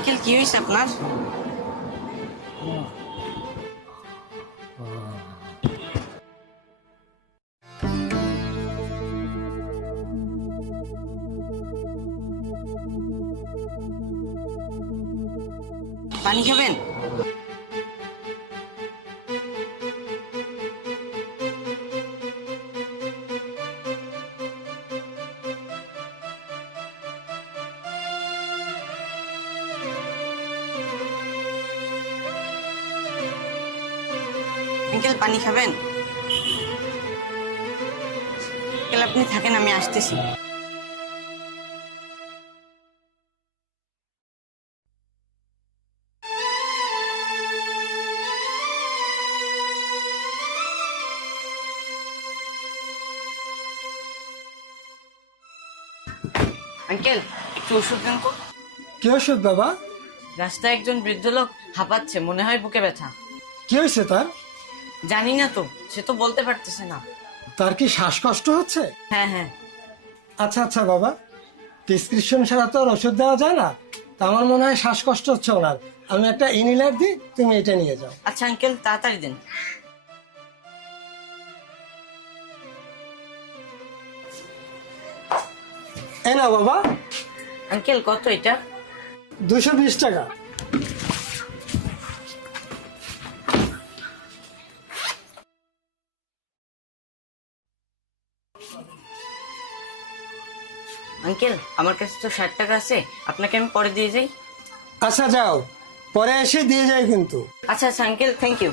Uncle কি হয়েছে আপনার? পানি খাবেন? আঙ্কেল পানি খাবেন? আঙ্কেল আপনি থাকেন, আমি আসতেছি। আঙ্কেল একটু ওষুধ দেন তো। কি ওষুধ বাবা? রাস্তায় একজন বৃদ্ধ লোক হাঁপাচ্ছে, মনে হয় বুকে ব্যথা। কি হয়েছে তার? জানি না তো, সে তো বলতে পারতেছে না। তার কি শ্বাসকষ্ট হচ্ছে? হ্যাঁ হ্যাঁ। আচ্ছা আচ্ছা বাবা, প্রেসক্রিপশন ছাড়া তো আর ওষুধ দেওয়া যায় না। তা আমার মনে হয় শ্বাসকষ্ট হচ্ছে ওনার। আমি একটা ইনহেলার দিই, তুমি এটা নিয়ে যাও। আচ্ছা আঙ্কেল তাড়াতাড়ি দেন। এই না বাবা, আঙ্কেল কত এটা? 220 টাকা। আঙ্কেল আমার কাছে তো 60 টাকা আছে, আপনাকে আমি পরে দিয়ে যাই। আচ্ছা যাও, পরে এসে দিয়ে যাই কিন্তু। আচ্ছা আচ্ছা আঙ্কেল, থ্যাংক ইউ।